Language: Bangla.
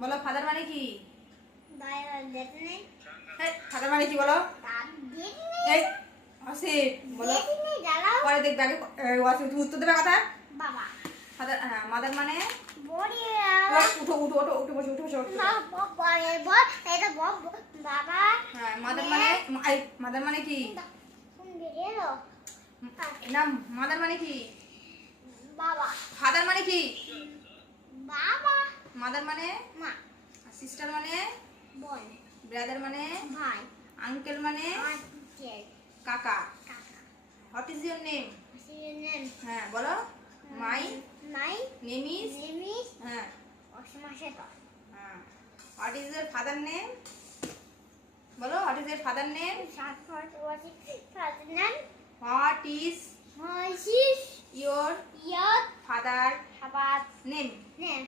বলো ফাদার মানে কি? বায়োলজি ফাদার মানে কি বলো? এই অসিফ বলো। পরে দেখবে আগে অসিফ তুমি উত্তর দেবে কথা। বাবা ফাদার হ্যাঁ মাদার মানে বড়িয়া উঠো উঠো উঠো উঠে বসো উঠে বসো। এটা বাবা হ্যাঁ মাদার মানে মাদার মানে কি? না মাদার মানে কি? বাবা ফাদার মানে কি? বাবা মাদার মানে মা সিস্টার মানে বোন ব্রাদার মানে ভাই আঙ্কেল মানে আন্টি কাকা। কাকা হোয়াট ইজ ইওর নেম? সিনেম হ্যাঁ বলো। মাই মাই নেম ইজ নেমিস হ্যাঁ অসমাসেতা হ্যাঁ what is your father name? বলো what is your father name? সাতফাট ওয়াসি ফাদনান হোয়াট ইজ মাইসিস ইওর ইয়াত ফাদার হাবাত নেম? নে